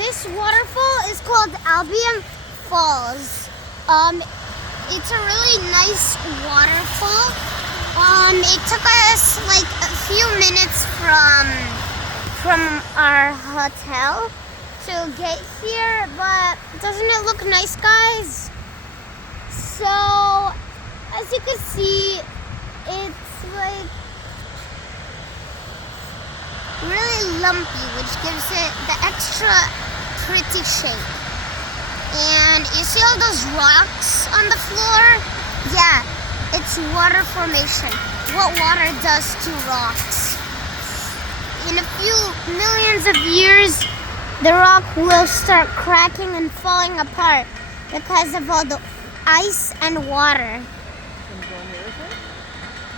This waterfall is called Albion Falls. It's a really nice waterfall. It took us like a few minutes from our hotel to get here, but doesn't it look nice, guys? So, as you can see, it's like really lumpy, which gives it the extra pretty shape. And you see all those rocks on the floor? Yeah, it's water formation. What water does to rocks. In a few millions of years, the rock will start cracking and falling apart because of all the ice and water.